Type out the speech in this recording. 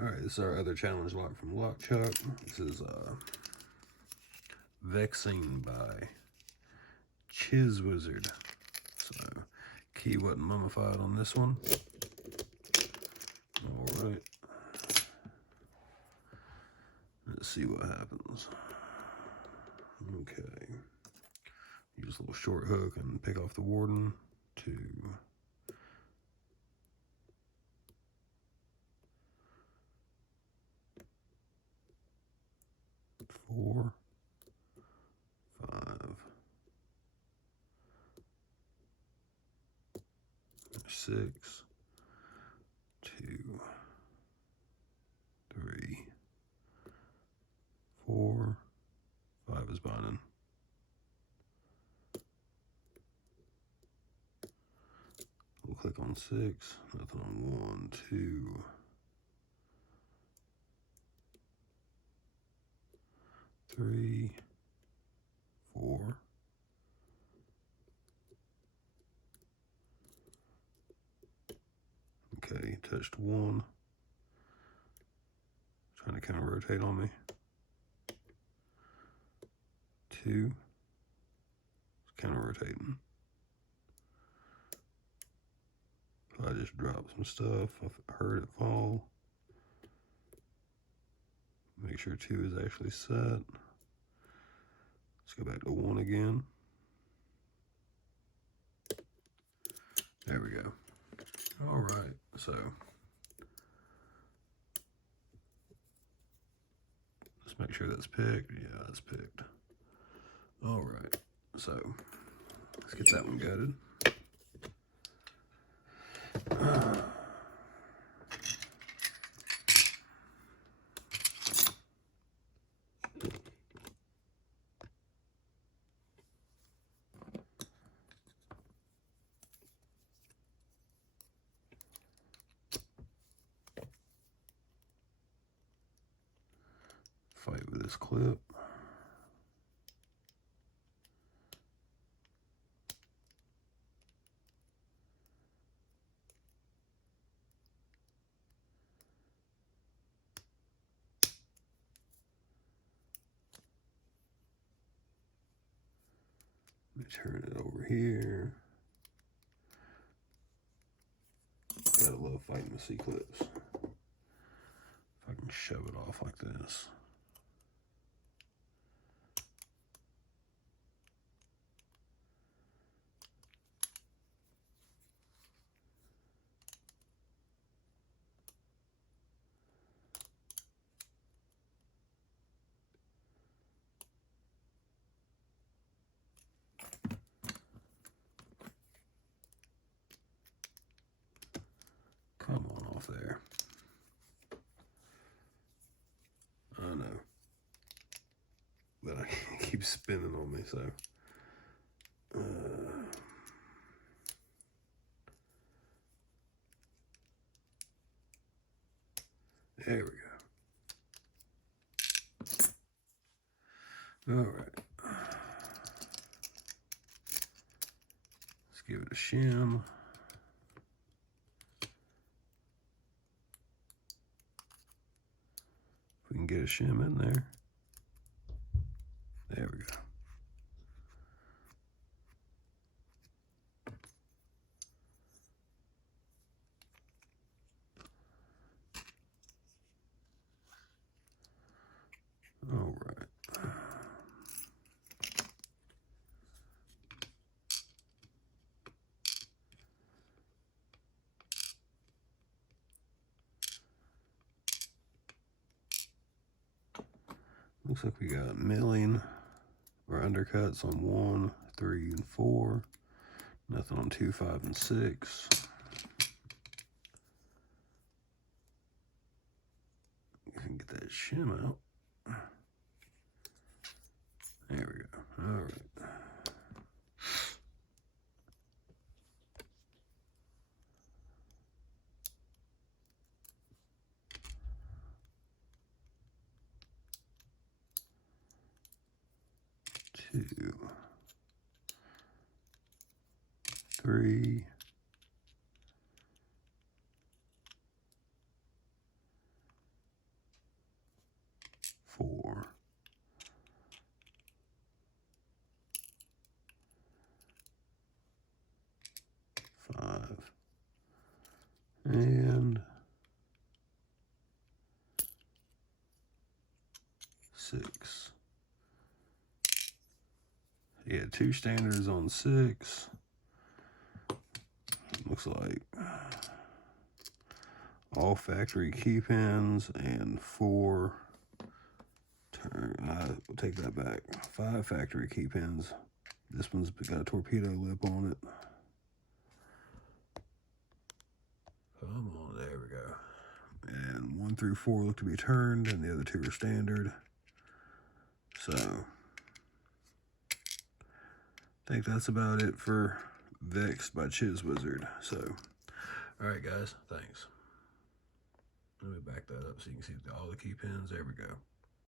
Alright, this is our other challenge lock from Lock Chuck. This is Vexing by Chizwizard. So, key wasn't mummified on this one. Alright. Let's see what happens. Okay. Use a little short hook and pick off the warden. 2, 4, 5, 6, 2, 3, 4, 5 is binding. We'll click on 6, nothing on 1, 2, 3, 4, 'kay, touched 1. Trying to kind of rotate on me. 2, kind of rotating. I just dropped some stuff. I heard it fall. Make sure 2 is actually set. Let's go back to 1 again. There we go. All right, so let's make sure that's picked. Yeah, that's picked. All right, so let's get that one gutted. Fight with this clip. Let me turn it over here. Gotta love fighting with C-clips. If I can shove it off like this. Come on off there. I know. But I keep spinning on me, so. There we go. All right. Let's give it a shim. If we can get a shim in there. There we go. All right. Looks like we got milling or undercuts on 1, 3, and 4. Nothing on 2, 5, and 6. You can get that shim out. There we go. All right. Two, 3, And 6. Yeah, 2 standards on 6. Looks like all factory key pins and 4 we'll take that back. 5 factory key pins. This one's got a torpedo lip on it. Come on, there we go. And 1 through 4 look to be turned, and the other 2 are standard. So, I think that's about it for Vexed by Chizwizard. So, alright guys, thanks. Let me back that up so you can see all the key pins. There we go.